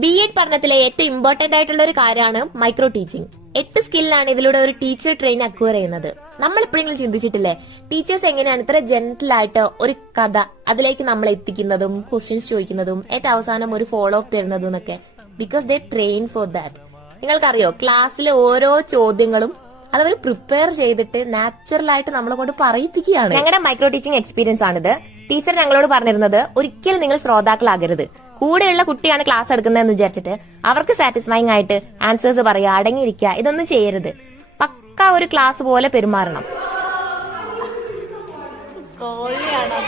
B.Ed പഠനത്തിലെ ഏറ്റവും important ആയിട്ടുള്ള ഒരു കാര്യമാണ് മൈക്രോ ടീച്ചിങ്. 8 സ്കില്ലാണ് ഇതിലൂടെ ഒരു ടീച്ചർ ട്രെയിൻ അക്വയർ ചെയ്യുന്നത്. നമ്മൾ എപ്പോഴെങ്കിലും ചിന്തിച്ചിട്ടില്ലേ ടീച്ചേഴ്സ് എങ്ങനെയാണ് ഇത്ര ജെന്റിൽ ആയിട്ട് ഒരു കഥ അതിലേക്ക് നമ്മൾ എത്തിക്കുന്നതും ക്വസ്റ്റ്യൻസ് ചോദിക്കുന്നതും ഏറ്റവും അവസാനം ഒരു ഫോളോ അപ്പ് തരുന്നതും എന്നൊക്കെ? Because they train for that. നിങ്ങൾക്കറിയോ ക്ലാസ്സിലെ ഓരോ ചോദ്യങ്ങളും അതവർ പ്രിപ്പയർ ചെയ്തിട്ട് നാച്ചുറൽ ആയിട്ട് നമ്മളെ കൊണ്ട് പറയിപ്പിക്കുകയാണ്. ഞങ്ങളുടെ മൈക്രോ ടീച്ചിങ് എക്സ്പീരിയൻസ് ആണിത്. ടീച്ചർ ഞങ്ങളോട് പറഞ്ഞിരുന്നത് ഒരിക്കലും നിങ്ങൾ ശ്രോതാക്കളാകരുത്. കൂടെയുള്ള കുട്ടിയാണ് ക്ലാസ് എടുക്കുന്നതെന്ന് വിചാരിച്ചിട്ട് അവർക്ക് സാറ്റിസ്ഫൈങ് ആയിട്ട് ആൻസേഴ്സ് പറയുക, അടങ്ങിയിരിക്കുക, ഇതൊന്നും ചെയ്യരുത്. പക്ക ഒരു ക്ലാസ് പോലെ പെരുമാറണം. കോഴിയാണോ?